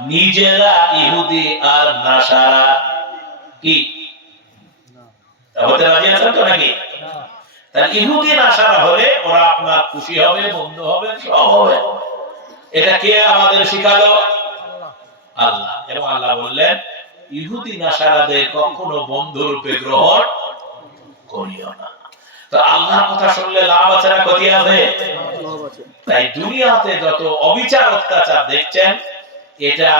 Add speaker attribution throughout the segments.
Speaker 1: নিজেরা ইহুদি আর নাসারা কি? হতে রাজি আছেন তো নাকি? তাহলে ইহুদি নাসারা হলে ওরা আপনার খুশি হবে বন্ধু হবে সব হবে। এটা কে আমাদের শিখালো? আল্লাহ। এবং আল্লাহ বললেন ইহুদি নাসারাদের কখনো বন্ধু রূপে গ্রহণ করিও না। তো আল্লাহর কথা শুনলে লাভ আছে না ক্ষতি আছে। তাই দুনিয়াতে যত অবিচার অত্যাচার দেখছেন এটা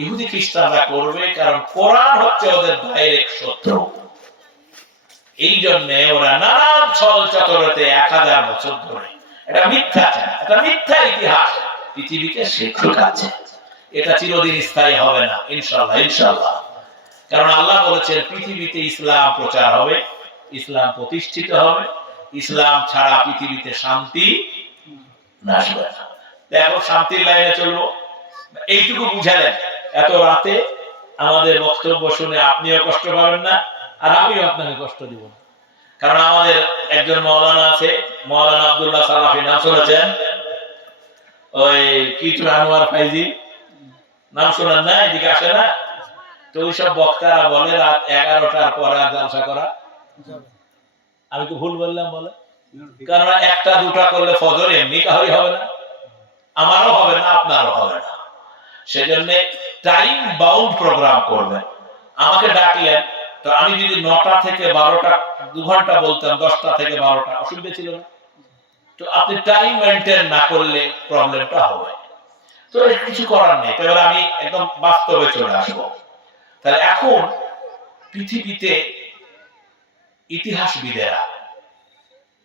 Speaker 1: ইহুদি খ্রিস্টানরা করবে, কারণ কোরআন হচ্ছে ওদের ডাইরেক্ট শত্রু। এই জন্য ওরা নানান ছল চতরতে এক হাজার বছর ধরে, এটা মিথ্যা এটা মিথ্যা ইতিহাস পৃথিবীকে শিক্ষক আছে। এটা চিরদিন স্থায়ী হবে না ইনশাল্লাহ ইনশাল্লাহ কারণ আল্লাহ বলেছেন, পৃথিবীতে ইসলাম প্রচার হবে, ইসলাম প্রতিষ্ঠিত হবে, ইসলাম ছাড়া পৃথিবীতে শান্তি না। দেখো, শান্তির লাইনে চলবো। এইটুকু বুঝালেন। এত রাতে আমাদের বক্তব্য শুনে আপনিও কষ্ট পাবেন না, আর আমিও আপনাকে কষ্ট দিব না। কারণ আমাদের একজন মৌলানা আছে, মৌলানা আব্দুল্লাহ সালাফি, নাম শুনেছেন? ওই কিটু আনোয়ার ফাইজি। নাম শোনেন না, এদিকে আসে না। তো ওইসব বক্তারা বলে রাত এগারোটার পরে আর জলসা করা। আমি কি ভুল বললাম বলে? কারণ একটা দুটা করলে ফজর এমনি কাহরি হবে না। আমারও হবে না, আপনারও হবে না। সেজন্য টাইম বাউন্ড প্রোগ্রাম করবেন আমাকে ডাকলেন, তো আমি যদি নটা থেকে বারোটা, দু ঘণ্টা বলতাম, দশটা থেকে বারোটা, অসুবিধা ছিল না। তো আপনি টাইম মেনটেন না করলে প্রবলেমটা হবে। তো কিছু করার নেই, তাহলে আমি একদম বাস্তবে চলে আসব। তাহলে এখন পৃথিবীতে ইতিহাসবিদেরা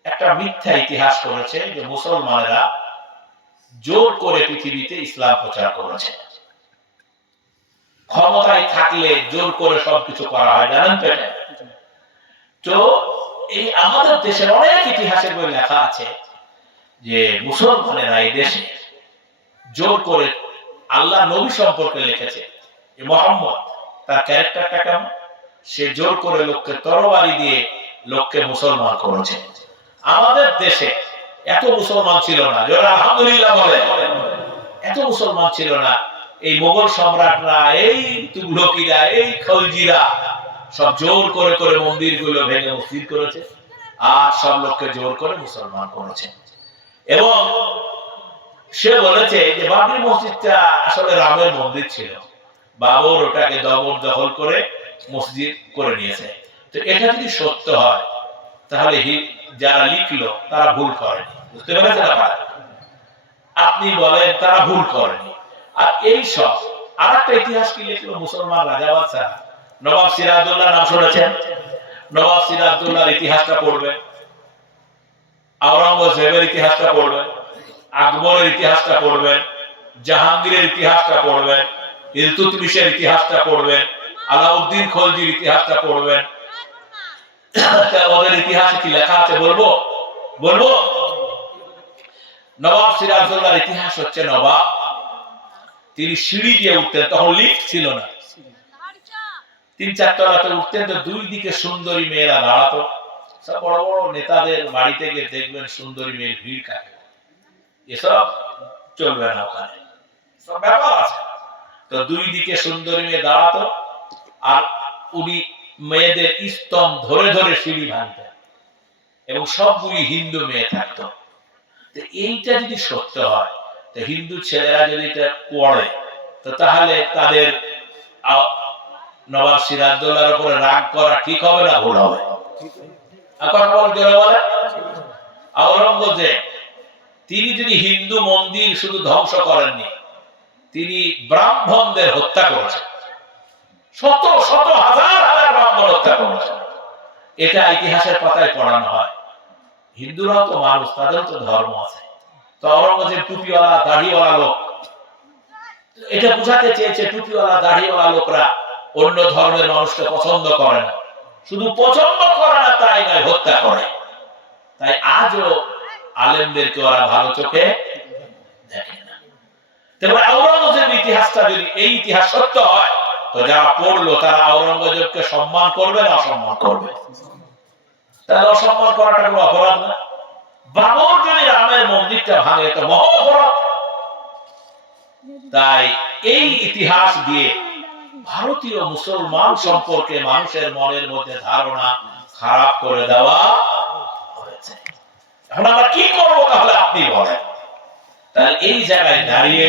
Speaker 1: একটা মিথ্যা ইতিহাস করেছে যে মুসলমানেরা জোর করে পৃথিবীতে ইসলাম প্রচার করেছে। ক্ষমতায় থাকলে জোর করে সবকিছু করা হয়, জানেন তো? তো এই আমাদের দেশের অনেক ইতিহাসের বই লেখা আছে যে মুসলমানেরা এই দেশে জোর করে আল্লাহ নবী সম্পর্কে লিখেছে। যে মোহাম্মদ, তার ক্যারেক্টারটা কেমন? সে জোর করে লোককে তরবারি দিয়ে লোককে মুসলমান করেছে। আমাদের দেশে এত মুসলমান ছিল না, যারা আলহামদুলিল্লাহ বলে, এত মুসলমান ছিল না এই মোগল সম্রাটরা, এই তুগলকিরা এই খলজিরা সব জোর করে করে মন্দিরগুলো ভেঙে মসজিদ করেছে আর সব লোককে জোর করে মুসলমান করেছে। এবং সে বলেছে যে, বাবরি মসজিদটা আসলে রামের মন্দির ছিল। বাবর ওটাকে দবর দখল করে মসজিদ করে নিয়েছে। তো এটা যদি সত্য হয়, তাহলে যারা লিখলো, তারা ভুল করেনি। বুঝতে পেরেছেন আপনি বলেন, তারা ভুল করেনি। আর এই সব আর একটা ইতিহাস কি লিখলো মুসলমান রাজা বাদশাহ? নবাব সিরাজউল্লাহ নাম শুনেছেন? নবাব সিরাজউল্লাহর ইতিহাসটা পড়বে। আওরঙ্গজেবের ইতিহাসটা পড়বেন আকবরের ইতিহাসটা পড়বেন জাহাঙ্গীরের ইতিহাসটা পড়বেন ইলতুতমিশের ইতিহাসটা পড়বেন আলাউদ্দিন খলজির ইতিহাসটা পড়বেন তা ওদের ইতিহাসে কি লেখা আছে বলব? বলব? নবাব সিরাজউল্লাহর ইতিহাস হচ্ছে নবাব তিনি সিঁড়ি দিয়ে উঠতেন, তখন লিফট ছিল না। তিন চার তলাতে উঠতেন তো দুই দিকে সুন্দরী মেয়েরা দাঁড়াতো। সব বড় বড় নেতাদের বাড়ি থেকে দেখবেন সুন্দরী মেয়ের ভিড় কাকে এসব চলবে না ওখানে। সব ব্যাপার আছে। তো দুই দিকে সুন্দরী মেয়ে দাঁড়াতো আর উনি মেয়েদের স্তন ধরে ধরে সিঁড়ি ভাঙতেন এবং সবগুলি হিন্দু মেয়ে থাকতো। এইটা যদি সত্য হয় হিন্দু ছেলেরা যদি পড়ে, তো তাহলে তাদের নবাব সিরাজদৌল্লার উপরে রাগ করা ঠিক হবে না, ভুল হবে? আওরঙ্গজেব, তিনি যদি হিন্দু মন্দির শুধু ধ্বংস করেননি, তিনি ব্রাহ্মণদের হত্যা করেছেন। শত শত হাজার হাজার ব্রাহ্মণ হত্যা করেছেন। এটা ইতিহাসের পাতায় পড়ানো হয়। হিন্দুরাও তো মানুষ, তাদেরও তো ধর্ম আছে। তো আওরঙ্গজেব টুপিওয়ালা, দাড়িওয়ালা লোক। এটা চেয়েছে টুপিওয়ালা, দাড়িওয়ালা লোকরা অন্য ধর্মের মানুষকে পছন্দ করে না। শুধু পছন্দ করে না, তাই নয়, হত্যা করে। তাই আজও আলেমদেরকে ওরা ভালো চোখে না। ইতিহাসটা যদি এই ইতিহাস সত্য হয়, তো যারা পড়ল, তারা আওরঙ্গজেবকে সম্মান করবে না অসম্মান করবে? তাহলে অসম্মান করাটা কোনো অপরাধ না। বাবর যদি রামের মন্দিরটা ভাঙে তো মহা অপরাধ তাই এই ইতিহাস দিয়ে ভারতীয় মুসলমান সম্পর্কে মানুষের মনের মধ্যে ধারণা খারাপ করে দেওয়া হয়েছে। এখন আমরা কি করব তাহলে আপনি বলেন। তাহলে এই জায়গায় দাঁড়িয়ে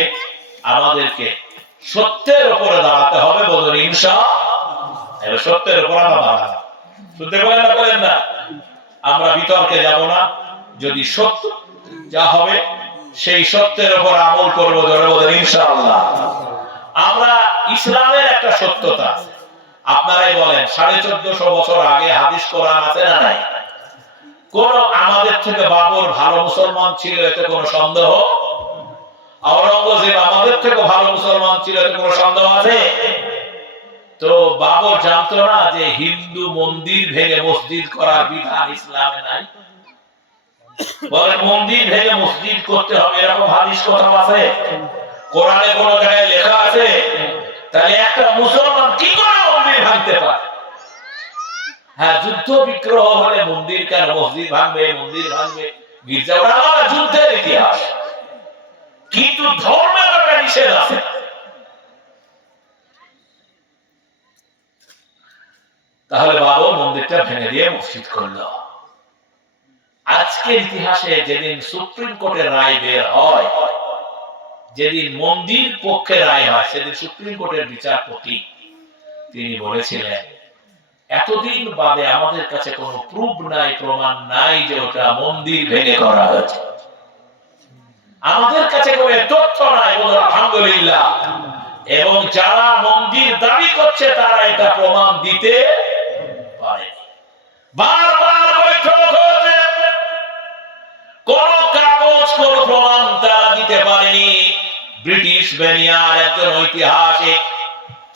Speaker 1: আমাদেরকে সত্যের উপরে দাঁড়াতে হবে বলুন এবার সত্যের উপর আমরা দাঁড়াবো। শুনতে পারেন না করেন না? আমরা বিতর্কে যাব না। যদি সত্য যা হবে, সেই সত্যের উপর আমল করব বলেন, ইনশাআল্লাহ। আমরা ইসলামের একটা সত্যতা আপনারাই বলেন, সাড়ে চোদ্দশো বছর আগে হাদিস কোরআন আছে না নাই? কোন আমাদের থেকে বাবর ভালো মুসলমান ছিল, এতে কোনো সন্দেহ? আমাদের থেকে ভালো মুসলমান ছিল, এতে কোনো সন্দেহ আছে? তো বাবর জানতো না যে হিন্দু মন্দির ভেঙে মসজিদ করার বিধান ইসলামে নাই? মন্দির ভেঙে মসজিদ করতে হবে, এরকম হাদিস কোথাও আছে? কোরআনে জায়গায় লেখা আছে? তাহলে একটা মুসলমান কি করে মন্দির ভাঙতে পারে? হ্যাঁ যুদ্ধ বিগ্রহ হলে মন্দির কেন? মসজিদ ভাঙবে, মন্দির ভাঙবে। গির্জা যুদ্ধের ইতিহাস। কিন্তু ধর্মে একটা নিষেধ আছে? তাহলে বাবা, মন্দিরটা ভেঙে দিয়ে মসজিদ করল। আজকের ইতিহাসে যেদিন সুপ্রিম কোর্টের রায় বের হয়, যেদিন মন্দির পক্ষে রায় হয়, সেদিন সুপ্রিম কোর্টের বিচারপতি তিনি বলেছিলেন, এতদিন বাদে আমাদের কাছে কোনো প্রুফ নাই, প্রমাণ নাই যে ওটা মন্দির ভেঙে করা হয়েছে। আমাদের কাছে কোনো তথ্য নাই আলহামদুলিল্লাহ। এবং যারা মন্দির দাবি করছে, তারা এটা প্রমাণ দিতে পারে বারবার বৈঠক কোন কাগজ, কোন প্রমাণ তারা দিতে পারেনি। ব্রিটিশ বেনিয়ার একজন ঐতিহাসিক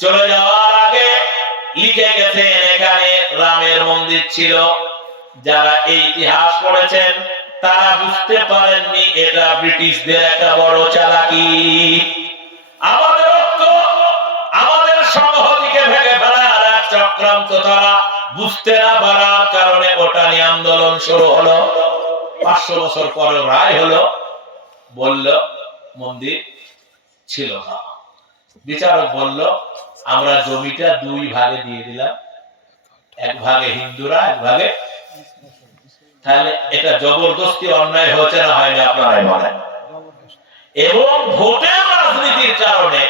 Speaker 1: চলে যাওয়ার আগে লিখে গেছেন, এখানে রামের মন্দির ছিল। যারা এই ইতিহাস পড়েছেন, তারা বুঝতে পারেননি, এটা ব্রিটিশদের একটা বড় চালাকি। আমাদের আমাদের সংহতিকে ভেঙে ফেলার এক চক্রান্ত তারা বুঝতে না পারার কারণে ওটা নিয়ে আন্দোলন শুরু হলো। পাঁচশো বছর পরে রায় হলো, বলল, মন্দির ছিল না। বিচারক বলল, আমরা জমিটা দুই ভাগে দিয়ে দিলাম। এক ভাগে হিন্দুরা, এক ভাগে তাহলে এটা জবরদস্তি অন্যায় হয়েছে না হয়নি আপনারাই বলেন? এবং ভোটের রাজনীতির কারণে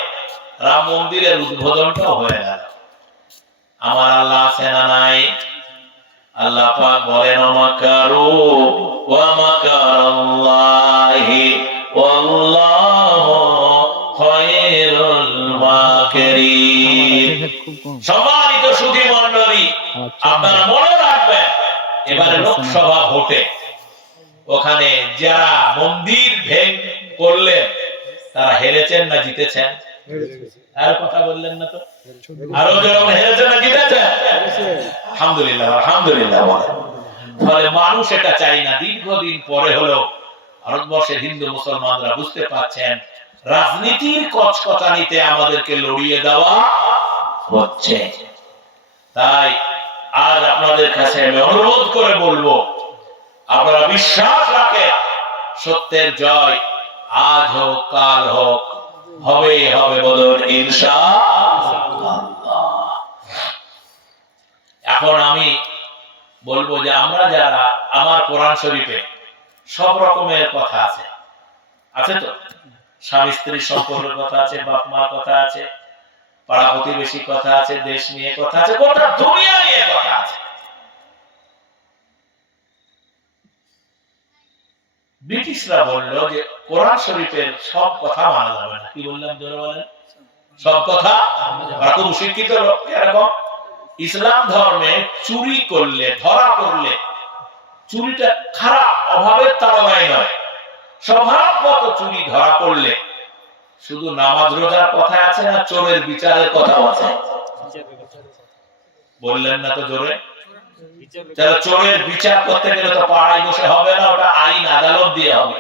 Speaker 1: রাম মন্দিরের উদ্বোধনটাও হয়ে গেল। আমার আল্লাহ আছে না নাই? আল্লাহ পাক বলেন আমাকারু ওয়া মাকারাল্লাহি ওয়াল্লাহু খায়রুল মাকিরিন সম্মানিত সুধী মণ্ডলী আপনারা মনে রাখবেন এবারে লোকসভা ভোটে ওখানে যারা মন্দির ভেঙ করলেন তারা হেরেছেন না জিতেছেন? আর কথা বললেন না তো? আরও যেরকম হেরেছেন না জিতেছেন? আলহামদুলিল্লাহ আলহামদুলিল্লাহ। ফলে মানুষ এটা চাই না। দীর্ঘদিন পরে হলো ভারতবর্ষের হিন্দু মুসলমানরা বুঝতে পারছেন, রাজনীতির কচকচানিতে আমাদেরকে লড়িয়ে দেওয়া হচ্ছে। তাই আজ আপনাদের কাছে আমি অনুরোধ করে বলব, আপনারা বিশ্বাস রাখে সত্যের জয় আজ হোক, কাল হোক, হবে হবে বলুন ইনশা এখন আমি বলব যে আমরা যারা আমার কোরআন শরীফে সব রকমের কথা আছে আছে তো? স্বামী স্ত্রীর সম্পর্কের কথা আছে, বাপ মার কথা আছে, পাড়া প্রতিবেশী কথা আছে, দেশ নিয়ে কথা আছে, গোটা দুনিয়া নিয়ে কথা আছে। ব্রিটিশরা বলল যে কোরআন শরীফের সব কথা মানা যাবে না। কি বললাম জোরে বলেন? সব কথা? শিক্ষিত লোক, এরকম। ইসলাম ধর্মে চুরি করলে, ধরা করলে চুরিটা খারাপ, অভাবের তাড়নায় নয়। স্বভাবগত চুরি, ধরা করলে শুধু নামাজ রোজার কথা আছে না চোরের বিচারের কথাও আছে? বললেন না তো জোরে। যারা চোরের বিচার করতে গেলে তো পাড়ায় বসে হবে না, ওটা আইন আদালত দিয়ে হবে।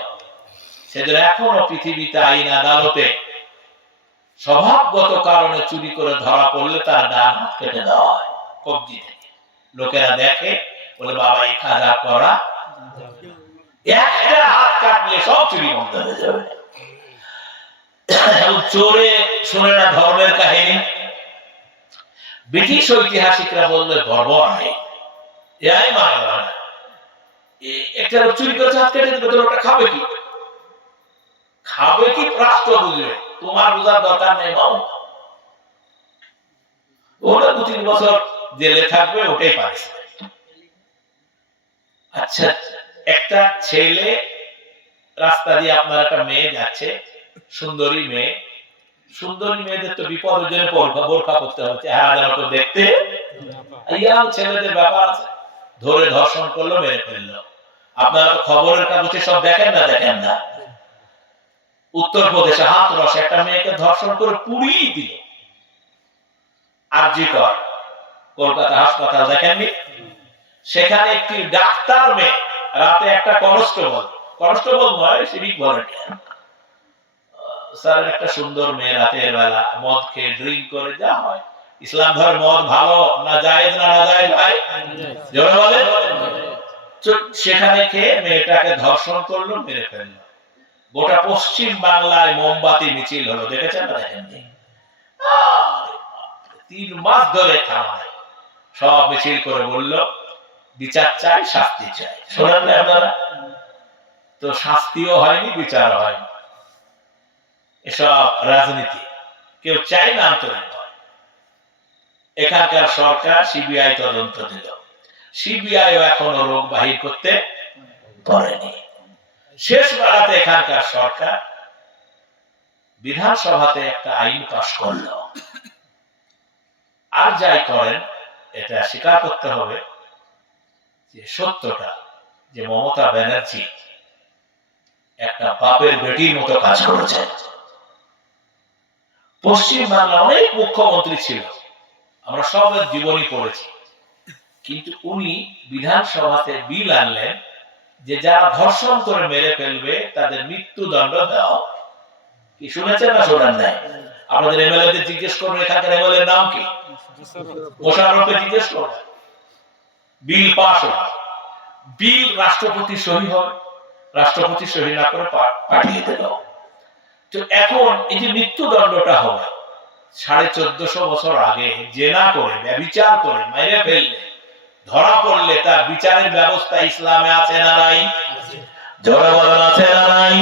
Speaker 1: সেজন্য এখনও পৃথিবীতে আইন আদালতে স্বভাবগত কারণে চুরি করে ধরা পড়লে তার ডান হাত কেটে দেওয়া হয় কবজি থেকে। লোকেরা দেখে, বলে, বাবা এক হাজার করা একটা হাত কাটলে সব চুরি বন্ধ হয়ে যাবে। চোরে শুনে না ধর্মের কাহিনী। ব্রিটিশ ঐতিহাসিকরা বললে গর্ব হয় এআই মারা একটা চুরি করেছে, হাত কেটে দেবে ওটা খাবে কি? খাবে কি রাষ্ট্র বুঝবে তোমার বোঝার দরকার নেই বাবু। ওরা দু তিন বছর জেলে থাকবে, ওটাই পারে। আচ্ছা একটা ছেলে রাস্তা দিয়ে আপনার একটা মেয়ে যাচ্ছে, সুন্দরী মেয়ে। সুন্দরী মেয়েদের তো বিপদের জন্য বোরখা করতে হবে, চেহারা তো দেখতে। ইয়াং ছেলেদের ব্যাপার আছে। ধরে ধর্ষণ করল, মেরে ফেলল। আপনারা তো খবরের কাগজে সব দেখেন না দেখেন না। উত্তরপ্রদেশে হাতরস একটা মেয়েকে ধর্ষণ করে পুড়িয়ে দিল। আর জি কর, কলকাতা হাসপাতাল দেখেননি? সেখানে একটি ডাক্তার মেয়ে, রাতে একটা কনস্টেবল কনস্টেবল নয়, সিভিক ভলেন্টিয়ার। স্যার একটা সুন্দর মেয়ে রাতের বেলা, মদ খেয়ে ড্রিঙ্ক করে, যা হয়। ইসলাম ধর্ম মদ ভালো না জায়েজ না না জায়েজ ভাই? জোরে বলেন। তো সেখানে খেয়ে মেয়েটাকে ধর্ষণ করল, মেরে ফেলল। গোটা পশ্চিম বাংলায় মোমবাতি, মিছিল হলো, দেখেছেন না দেখেননি? তিন মাস ধরে থামায়। সব মিছিল করে বলল, বিচার চাই, শাস্তি চাই। শোনেন আপনারা? তো শাস্তিও হয়নি, বিচার হয়নি। এসব রাজনীতি, কেউ চাই না আন্তরিক এখানকার সরকার সিবিআই তদন্ত দিল। সিবিআই এখনও রোগ বাহির করতে পারেনি। শেষ বেলাতে এখানকার সরকার বিধানসভাতে একটা আইন পাশ করল। আর যাই করেন, এটা স্বীকার করতে হবে যে সত্যটা, যে মমতা ব্যানার্জি একটা বাপের বেটির মতো কাজ করেছে। পশ্চিম বাংলা অনেক মুখ্যমন্ত্রী ছিল, আমরা সবের জীবনী পড়েছি। কিন্তু উনি বিধানসভাতে বিল আনলেন যে যারা ধর্ষণ করে মেরে ফেলবে, তাদের মৃত্যুদণ্ড দেওয়া কি শুনেছেন না শোনেন নাই? আমাদের এমএলএ দের জিজ্ঞেস করুন, এখানকার এমএলএ নাম কি? মোশাররফকে জিজ্ঞেস করুন। বিল পাস হয় বিল রাষ্ট্রপতি সহি হয় রাষ্ট্রপতি সহি না করে পাঠিয়ে দিল তো এখন এই যে মৃত্যুদণ্ডটা হবে, সাড়ে চোদ্দশো বছর আগে জেনা করে, ব্যবিচার করে, মেরে ফেললে ধরা পড়লে তার বিচারের ব্যবস্থা ইসলামে আছে না নাই? আছে না নাই?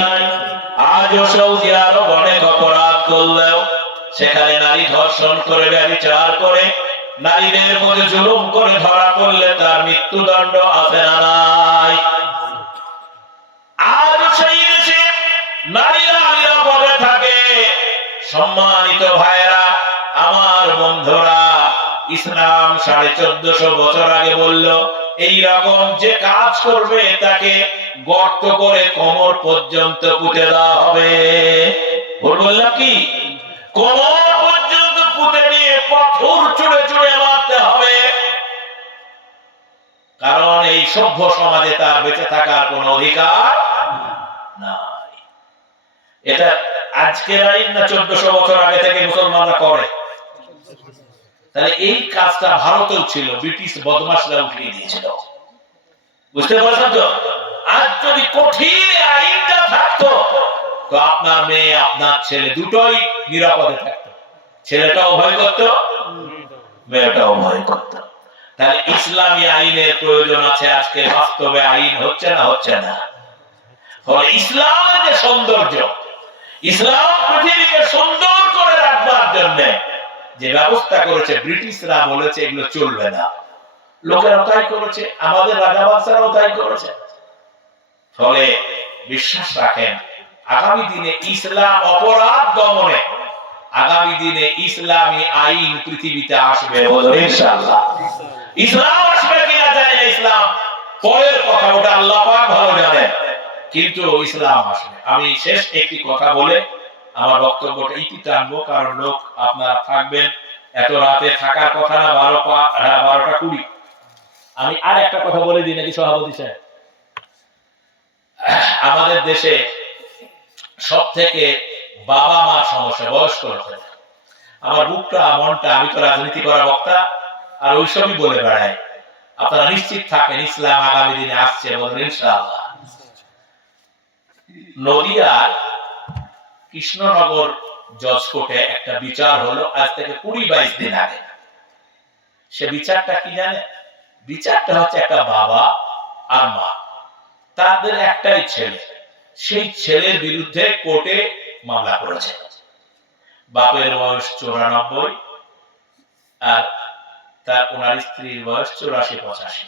Speaker 1: সৌদি আরব অনেক অপরাধ করলেও সেখানে নারী ধর্ষণ করে করে, নারীদের মধ্যে জুলুম করে ধরা পড়লে তার মৃত্যুদণ্ড আছে না নাই? আজ সেই দেশে নারীরা নিরাপদে থাকে। সম্মানিত ভাইরা আমার বন্ধুরা ইসলাম সাড়ে চোদ্দশো বছর আগে বলল, এই রকম যে কাজ করবে তাকে গর্ত করে কোমর পর্যন্ত পুঁতে দেওয়া হবে। ভুল বললাম কি? কোমর পর্যন্ত পুঁতে দিয়ে পাথর চুড়ে চুড়ে মারতে হবে। কারণ এই সভ্য সমাজে তার বেঁচে থাকার কোন অধিকার নাই। এটা আজকের আইন না চোদ্দশো বছর আগে থেকে মুসলমানরা করে? তাহলে এই কাজটা ভারতেও ছিল, ব্রিটিশ বদমাসরা উঠিয়ে দিয়েছিল। বুঝতে পারছেন তো? আজ যদি কঠিন আইনটা থাকতো, তো আপনার মেয়ে, আপনার ছেলে দুটোই নিরাপদে থাকতো। ছেলেটাও ভয় করতো, মেয়েটাও ভয় করতো। তাহলে ইসলামী আইনের প্রয়োজন আছে আজকে, বাস্তবে আইন হচ্ছে না হচ্ছে না। ফলে ইসলামের যে সৌন্দর্য, ইসলাম পৃথিবীকে সুন্দর করে রাখবার জন্য যে ব্যবস্থা করেছে, ব্রিটিশরা বলেছে এগুলো চলবে না। লোকেরা তাই করেছে, আমাদের রাজা বাদশারাও তাই করেছে। ফলে বিশ্বাস রাখেন, আগামী দিনে ইসলাম অপরাধ দমনে, আগামী দিনে ইসলামী আইন পৃথিবীতে আসবে ইসলাম আসবে কিনা জানি না ইসলাম। পরের কথা, ওটা আল্লাহ ভালো জানেন। কিন্তু ইসলাম আসবে। আমি শেষ একটি কথা বলে আমার বক্তব্যটা ইতি টানবো কারণ লোক আপনারা থাকবেন। এত রাতে থাকার কথা না বারো হ্যাঁ, বারোটা কুড়ি। আমি আর একটা কথা বলে দিই নাকি সভাপতি সাহেব? আমাদের দেশে সব থেকে বাবা মার সমস্যা বয়স্ক আমার বুকটা মনটা আমি তো রাজনীতি করা বক্তা আর ওইসবই বলে বেড়াই আপনারা নিশ্চিত থাকেন ইসলাম আগামী দিনে আসছে বলেন ইনশাআল্লাহ। নদিয়ার কৃষ্ণনগর জজ একটা বিচার হলো, আজ থেকে কুড়ি বাইশ দিন আগে। সে বিচারটা কি জানে? বিচারটা হচ্ছে একটা বাবা আর মা। তাদের একটাই ছেলে। সেই ছেলের বিরুদ্ধে কোর্টে মামলা করেছে। বাপের বয়স চৌরানব্বই আর তার, ওনার স্ত্রীর বয়স চৌরাশি পঁচাশি।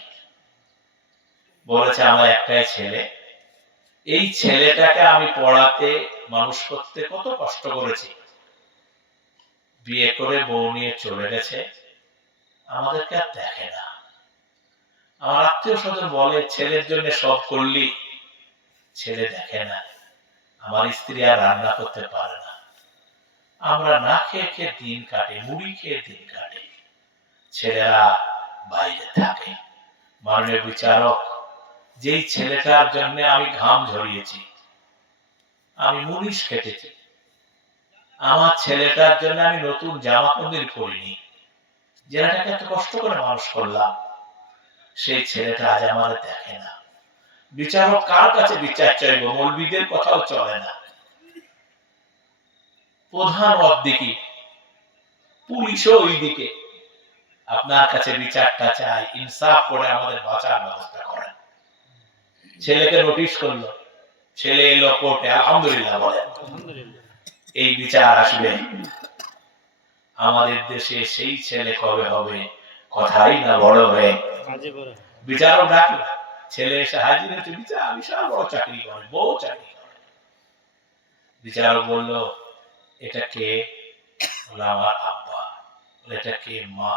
Speaker 1: বলেছে, আমার একটাই ছেলে। এই ছেলেটাকে আমি পড়াতে মানুষ করতে কত কষ্ট করেছি। বিয়ে করে বউ নিয়ে চলে গেছে, আমাদেরকে আর দেখে না। আমার আত্মীয় স্বজন বলে, ছেলের জন্য সব করলি। ছেলে দেখে না। আমার স্ত্রী আর রান্না করতে পারে না। আমরা না খেয়ে খেয়ে দিন কাটে, মুড়ি খেয়ে দিন কাটে। ছেলেরা বাইরে থাকে। মাননীয় বিচারক, যেই ছেলেটার জন্য আমি ঘাম ঝরিয়েছি আমি মুনিশ কেটেছি আমার ছেলেটার জন্য আমি নতুন জামা কন্দির করিনি যেটাকে এত কষ্ট করে মানুষ করলাম। সেই ছেলেটা আজ আমার দেখে না। বিচারক কার কাছে বিচার চাইব? মৌলবিদের কথাও চলে না। প্রধান অদ্দিকে, পুলিশও ওই দিকে আপনার কাছে বিচারটা চাই। ইনসাফ করে আমাদের বাঁচার ব্যবস্থা করেন। ছেলেকে নোটিশ করল। ছেলে এলো কোর্টে আলহামদুলিল্লাহ বলে। এই বিচার আসবে। আমাদের দেশে সেই ছেলে কবে হবে? কথাই না বড় হয়ে। বিচারক ডাকলো ছেলে এসে হাজির হচ্ছে বিচার বিশাল বড় চাকরি করে বউ চাকরি করে। বিচারক বলল এটা কে? আমার আব্বা। এটা কে মা?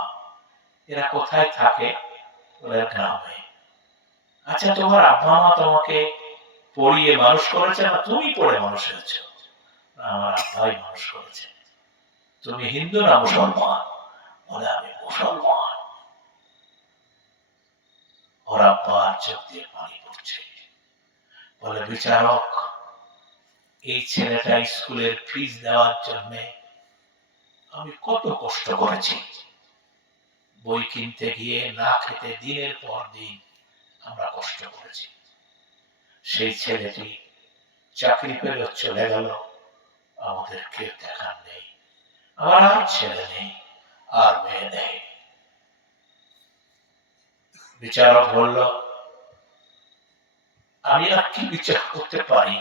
Speaker 1: এরা কোথায় থাকে? ওরা গ্রামে। আচ্ছা তোমার আব্বা মা তোমাকে পড়িয়ে মানুষ করেছে না, তুমি পড়ে মানুষ হয়েছ। আমার আব্বাই মানুষ করেছে। তুমি হিন্দু না মুসলমান? বলে, আমি মুসলমান। ওর আব্বার চোখ দিয়ে পানি পড়ছে। বলে, বিচারক, এই ছেলেটা স্কুলের ফিস দেওয়ার জন্য আমি কত কষ্ট করেছি। বই কিনতে গিয়ে না খেতে দিনের পর দিন আমরা কষ্ট করেছি। সেই ছেলেটি চাকরি পেলে চলে গেল। আমাদের কেউ দেখার নেই। আমার আর ছেলে নেই, আর মেয়ে নেই। বিচারক বলল, আমি আর কি বিচার করতে পারি?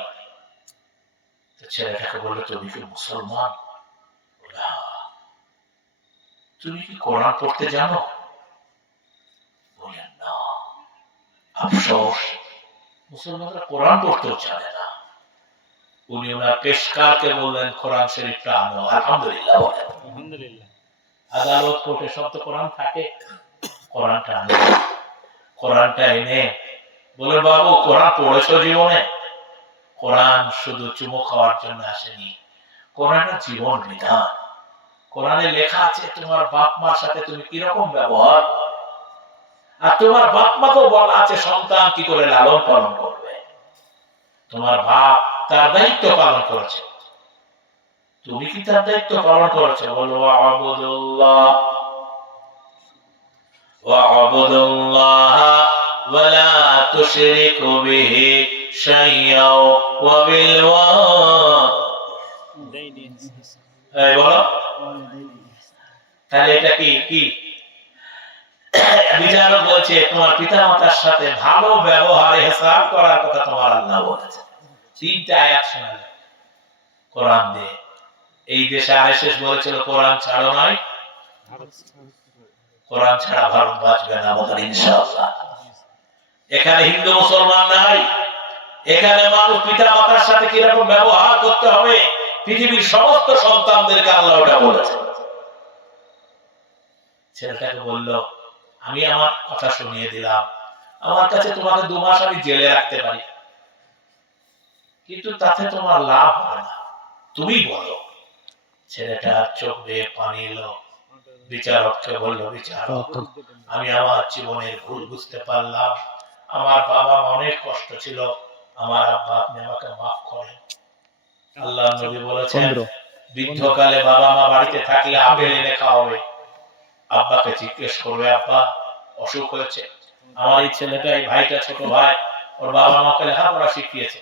Speaker 1: ছেলেটাকে বলল, তুমি কি মুসলমান? "হ্যাঁ।" তুমি কি কোরআন পড়তে জানো? বললেন, না। আফসোস। মুসলমানরা কোরআন পড়তেও জানে না। উনি ওনার পেশকারকে বললেন কোরআন শরীফটা আনো। আলহামদুলিল্লাহ বলেন আদালত কোর্টে সব তো কোরআন থাকে কোরআনটা আনো। কোরআনটা এনে বলে বাবু কোরআন পড়েছো জীবনে? কোরআন শুধু চুমো খাওয়ার জন্য আসেনি। কোরআনটা জীবন বিধান। কোরআনে লেখা আছে তোমার বাপ মার সাথে তুমি কীরকম ব্যবহার করবে। আর তোমার বাপ মাকেও বলা আছে সন্তান কি করে লালন পালন করবে তোমার বাপ তার দায়িত্ব পালন করেছে তুমি কি তার দায়িত্ব পালন করেছো বলো আবুদুল্লাহ واعبدوا الله ولا تشركوا به شيئا وبالوالدين এই বলো তাহলে এটা কি কি বলছে, তোমার সাথে ভালো করার কথা তোমার আল্লাহ বলেছে তিনটা আয়াত শোনালে কোরআন দিয়ে। এই দেশে আরএসএস বলেছিল, কোরআন ছাড়ো নয় কোরআন ছাড়া ভারত বাঁচবে না বলেন ইনশাআল্লাহ। এখানে হিন্দু, মুসলমান নাই। এখানে মানুষ পিতা মাতার সাথে কীরকম ব্যবহার করতে হবে, পৃথিবীর সমস্ত সন্তানদেরকে আল্লাহ ওটা বলেছে ছেলেটাকে বলল আমি আমার কথা শুনিয়ে দিলাম। আমার কাছে তোমাকে দু মাস আমি জেলে রাখতে পারি। কিন্তু তাতে তোমার লাভ হবে না। তুমি বলো। ছেলেটার চোখ দিয়ে পানি এলো। বিচারককে বলল বিচারক আমি আমার জীবনের ভুল বুঝতে পারলাম। আমার বাবা অনেক কষ্ট ছিল। আমার আব্বা আপনি আমাকে মাফ করেন। আল্লাহ নবী বলেছেন বৃদ্ধকালে বাবা মা বাড়িতে থাকলে আপেল এনে খাওয়াবে। আব্বাকে জিজ্ঞেস করবে আব্বা অসুখ হয়েছে? আমার এই ছেলেটা এই ভাইটা ছোট ভাই ওর বাবা মাকে লেখাপড়া শিখিয়েছে।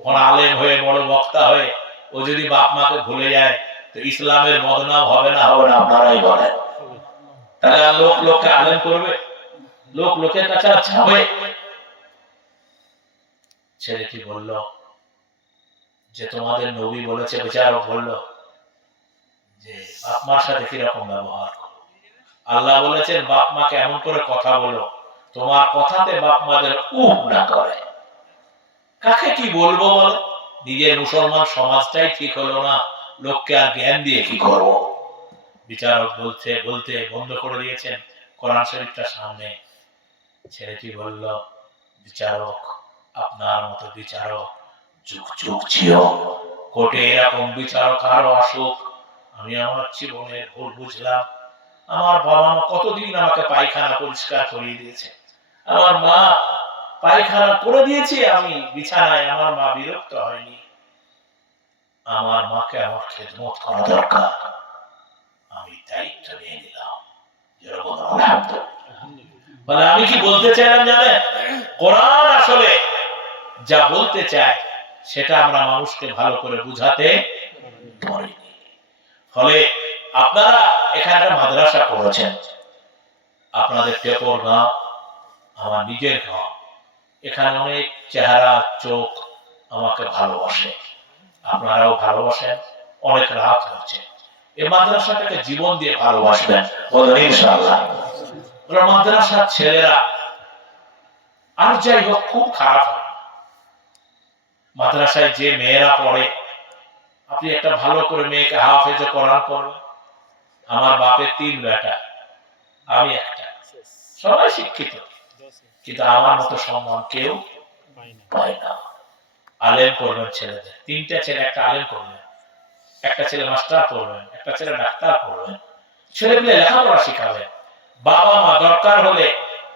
Speaker 1: ওখানে আলেম হয়ে বড় বক্তা হয়ে ও যদি বাপ মাকে ভুলে যায় তো ইসলামের বদনাম হবে না? হবে না আপনারাই বলেন। তাহলে লোক লোককে আলেম করবে? লোক লোকের কাছে যাবে ছেলেটি বলল যে তোমাদের নবী বলেছে বিচারক বলল যে বাপ মার সাথে কীরকম ব্যবহার আল্লাহ বলেছেন, বাপ মাকে এমন করে কথা বলো, তোমার কথাতে বাপ মাদের উহ না করে। কাকে কি বলব বলো? নিজের মুসলমান সমাজটাই ঠিক হলো না, লোককে আর জ্ঞান দিয়ে কি করব? বিচারক বলতে বলতে বন্ধ করে দিয়েছেন কোরআন শরীফটা সামনে। ছেলেটি বলল, বিচারক, আপনার মতো বিচারক যুগ যুগ ছিল। কোর্টে এরকম বিচারক আরও আসুক। আমি আমার জীবনের ভুল বুঝলাম। আমার বাবা মা কতদিন আমাকে পায়খানা পরিষ্কার করিয়ে দিয়েছে? আমার মা পায়খানা করে দিয়েছে, আমি বিছানায় আমার মা বিরক্ত হয়নি। আমার মাকে আমার খেদমত করা দরকার। আমি দায়িত্ব নিয়ে নিলাম। মানে আমি কি বলতে চাইলাম জানেন? কোরআন আসলে যা বলতে চায়, সেটা আমরা মানুষকে ভালো করে বুঝাতে পারিনি। ফলে আপনারা এখানে একটা মাদ্রাসা করেছেন আপনাদের টেপর গাঁ আমার নিজের গাঁ এখানে অনেক চেহারা, চোখ আমাকে ভালোবাসে। আপনারাও ভালোবাসেন, অনেক রাত হচ্ছে। এই মাদ্রাসাটাকে জীবন দিয়ে ভালোবাসবেন ইনশাআল্লাহ। মাদ্রাসার ছেলেরা আর যাই হোক, খুব খারাপ হয়। মাদ্রাসায় যে মেয়েরা পড়ে, আপনি একটা ভালো করে মেয়েকে হাফেজে কোরআন করবেন আমার বাপের তিন বেটা, আমি একটা। সবাই শিক্ষিত, কিন্তু আমার মতো সম্মান কেউ পায় না। আলেম করবেন ছেলেদের। তিনটা ছেলে, একটা আলেম করবেন, একটা ছেলে মাস্টার করবেন, একটা ছেলে ডাক্তার করবেন। ছেলেগুলো লেখাপড়া শিখাবেন। বাবা মা দরকার হলে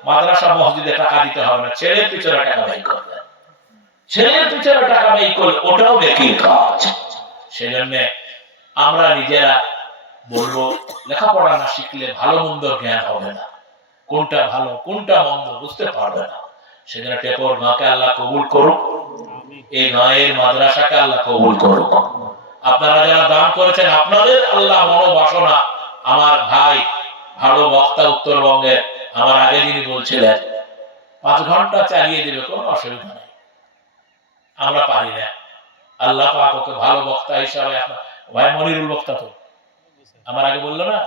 Speaker 1: মাদ্রাসা মসজিদে টাকা দিতে হবে না, ছেলের পিছনে টাকা ব্যয় করবেন। ছেলের পিছনে টাকা ব্যয় করলে ওটাও বেকির কাজ। সেজন্য আমরা নিজেরা বলব, লেখাপড়া না শিখলে ভালো মন্দ জ্ঞান হবে না। কোনটা ভালো, কোনটা মন্দ বুঝতে পারবে না। সেজন্য টেপর গাঁকে আল্লাহ কবুল করুক, এই গাঁয়ের মাদ্রাসাকে আল্লাহ কবুল করুক। আপনারা যারা দান করেছেন, আপনাদের আল্লাহ মনোবাসনা। আমার ভাই, ভালো বক্তা উত্তরবঙ্গের, আমার আগে যিনি বলছিলেন, পাঁচ ঘণ্টা চালিয়ে দেবে কোনো অসুবিধা নেই। আমরা পারি না। আল্লাহ পাক ওকে ভালো বক্তা হিসাবে ভাই মনিরুল বক্তা তো। আমার আগে বলল না?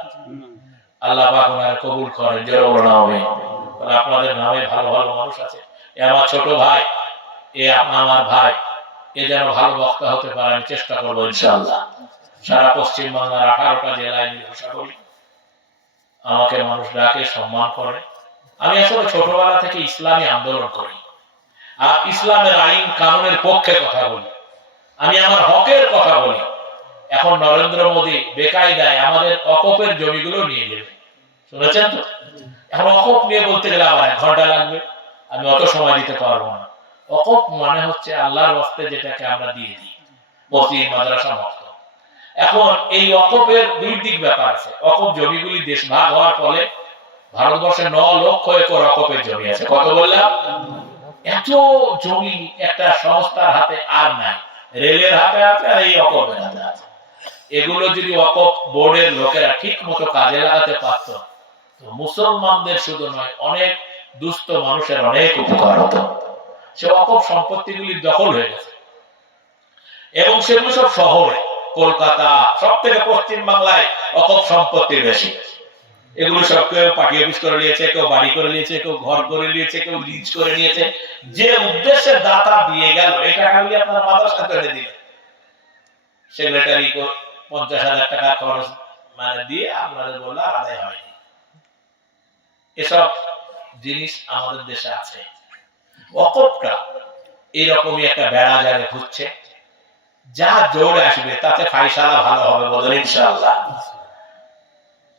Speaker 1: আল্লাহ পাক ওনার কবুল করেন, যে ওর নামে আপনাদের নামে ভালো ভালো মানুষ আছে। এ আমার ছোট ভাই, এ আমার ভাই। এ যেন ভালো বক্তা হতে পারে, আমি চেষ্টা করব সারা আঠারোটা জেলায় আমি ঘোষণা করি। আমাকে মানুষ ডাকে, সম্মান করে। আমি আসলে ছোটবেলা থেকে ইসলামী আন্দোলন করি। আর ইসলামের আইন কানুনের পক্ষে কথা বলি। আমি আমার হকের কথা বলি। এখন নরেন্দ্র মোদী বেকায়দায় আমাদের অকপের জমিগুলো নিয়ে নেবে শুনেছেন তো? এখন অকপ নিয়ে বলতে গেলে আমার এক ঘণ্টা লাগবে। আমি অত সময় দিতে পারব না। অকপ মানে হচ্ছে আল্লাহর ওয়াস্তে যেটাকে আমরা দিয়ে দিই। মাদ্রাসা এখন এই অকপের দুই দিক ব্যাপার আছে। অকপ জমিগুলি দেশ ভাগ হওয়ার ফলে ভারতবর্ষে ন লক্ষ একর অকপের জমি আছে। কত বললাম? এত জমি একটা সংস্থার হাতে আর নাই। রেলের হাতে আছে আর এই অকপের হাতে আছে। এগুলো যদি অকপ বোর্ডের লোকেরা ঠিক মতো কাজে লাগাতে পারত, তো মুসলমানদের শুধু নয়, অনেক দুস্থ মানুষের অনেক উপকার হতো। সে অকপ সম্পত্তিগুলি দখল হয়ে গেছে। এবং সেগুলো সব শহরে, কলকাতা, সব থেকে পশ্চিম বাংলায় অকপ সম্পত্তি বেশি। এগুলো সব কেউ পার্টি অফিস করে নিয়েছে, কেউ বাড়ি করে নিয়েছে, কেউ ঘর করে নিয়েছে, কেউ লিজ করে নিয়েছে। যে উদ্দেশ্যে দাতা দিয়ে গেল, এই টাকাগুলি আপনারা মাদ্রাসা করে দিলেন। সেক্রেটারি পঞ্চাশ হাজার টাকা খরচ মানে দিয়ে আপনাদের বললে আদায় হয়নি। এসব জিনিস আমাদের দেশে আছে। অকপটা এরকমই একটা বেড়া জালে ঘুরছে। যা জোর আসবে, তাতে ফাইসালা ভালো হবে বলেন ইনশাআল্লাহ।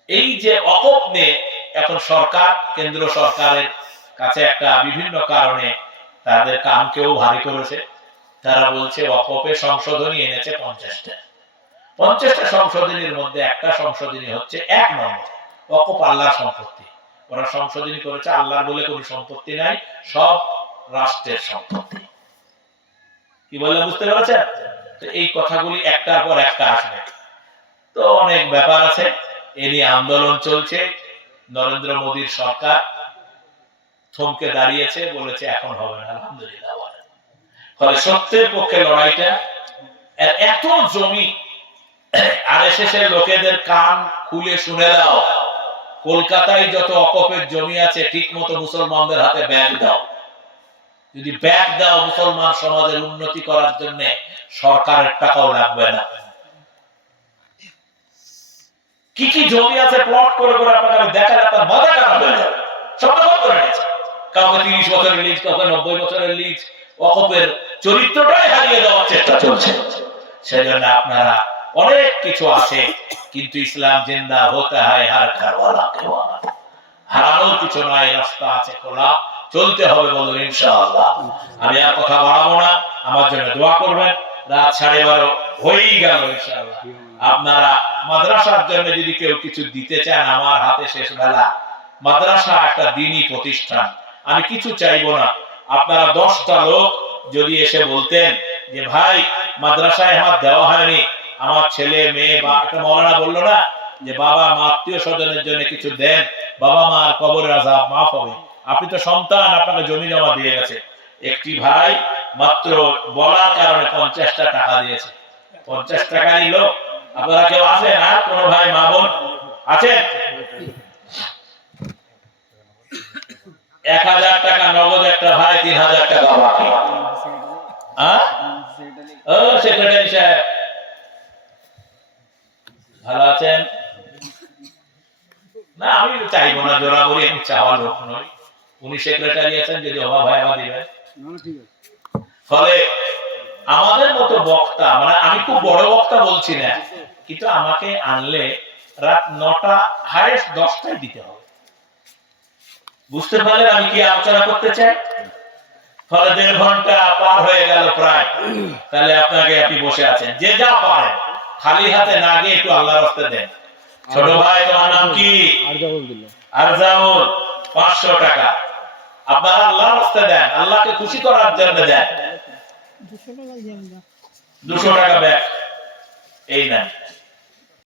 Speaker 1: এই যে অকপ নিয়ে এখন সরকার কেন্দ্র সরকারের কাছে একটা বিভিন্ন কারণে তাদের কামকেও ভারী করেছে। তারা বলছে, অকপে সংশোধনী এনেছে পঞ্চাশটা। পঞ্চাশটা সংশোধনীর মধ্যে একটা সংশোধনী হচ্ছে এক নম্বর অকপ আল্লাহর সম্পত্তি। ওরা সংশোধনী করেছে, আল্লাহর বলে কোনো সম্পত্তি নাই, সব রাষ্ট্রের সম্পত্তি। কি বললাম বুঝতে পেরেছেন? এই কথাগুলি একটার পর একটা আসবে। তো অনেক ব্যাপার আছে, এ নিয়ে আন্দোলন চলছে, নরেন্দ্র মোদীর সরকার থমকে দাঁড়িয়েছে, বলেছে এখন হবে না, আলহামদুলিল্লাহ। ফলে সত্যের পক্ষে লড়াইটা এত জমি আর এসে লোকেদের কান খুলে শুনে দাও কলকাতায় যত অকপের জমি আছে ঠিক মতো মুসলমানদের হাতে ব্যাগ দাও। যদি ব্যাগ দাও মুসলমান সমাজের উন্নতি করার জন্য, সরকারের টাকাও লাগবে না। কি কি জমি আছে প্লট করে করে আপনাকে দেখালে আপনার মাথা খারাপ হয়ে যাবে। সব করে নিয়েছে। কাউকে তিরিশ বছরের লিজ কাউকে নব্বই বছরের লিজ অকপের চরিত্রটাই হারিয়ে দেওয়ার চেষ্টা চলছে। সেজন্য আপনারা অনেক কিছু আছে, কিন্তু ইসলাম জিন্দা হতে হয় হার কারওয়ালা হারানোর কিছু নয়, রাস্তা আছে খোলা, চলতে হবে বলুন ইনশাআল্লাহ। আমি আর কথা বাড়াবো না, আমার জন্য দোয়া করবেন। রাত সাড়ে বারো হয়েই গেল ইনশাআল্লাহ। আপনারা মাদ্রাসার জন্য যদি কেউ কিছু দিতে চান, আমার হাতে শেষ বেলা। মাদ্রাসা একটা দিনই প্রতিষ্ঠান। আমি কিছু চাইব না। আপনারা দশটা লোক যদি এসে বলতেন যে, ভাই, মাদ্রাসায় আমার দেওয়া হয়নি। আমার ছেলে, মেয়ে, বা একটা মৌলানা বলল না যে, বাবা, মা আত্মীয় স্বজনের জন্য কিছু দেন। বাবা মার কবরের আজাব মাফ হবে। আপনি তো সন্তান, আপনাকে জমি জমা দিয়ে গেছে। একটি ভাই মাত্র বলার কারণে পঞ্চাশটা টাকা দিয়েছে। পঞ্চাশ টাকা নিল আপনারা কেউ আছেন? আর কোন ভাই, মা, বোন আছেন? এক হাজার টাকা নগদ একটা ভাই, তিন হাজার টাকা বাকি। সেক্রেটারি সাহেব। ভালো আছেন? না আমি চাইব না জোড়া করি আমি চাওয়া লোক নই। উনি সেক্রেটারি আছেন যদি অভাব হয় আমার দিবেন ফলে আমাদের মতো বক্তা মানে আমি খুব বড় বক্তা বলছি না কিন্তু আমাকে আনলে রাত নটা হায়েস্ট দশটায় দিতে হবে। বুঝতে পারলেন আমি কি আলোচনা করতে চাই? ফলে দেড় ঘণ্টা পার হয়ে গেল প্রায়। তাহলে আপনাকে আপনি বসে আছেন যে যা পারেন। খালি হাতে না গিয়ে একটু আল্লাহ রাস্তা দেন। ছোট ভাই, তোমার নাম কি? আরজাউল। পাঁচশো টাকা। আপনারা আল্লাহ রাস্তা দেন, আল্লাহকে খুশি করার জন্য দেন। দুশো টাকা ব্যাগ। এই নেন।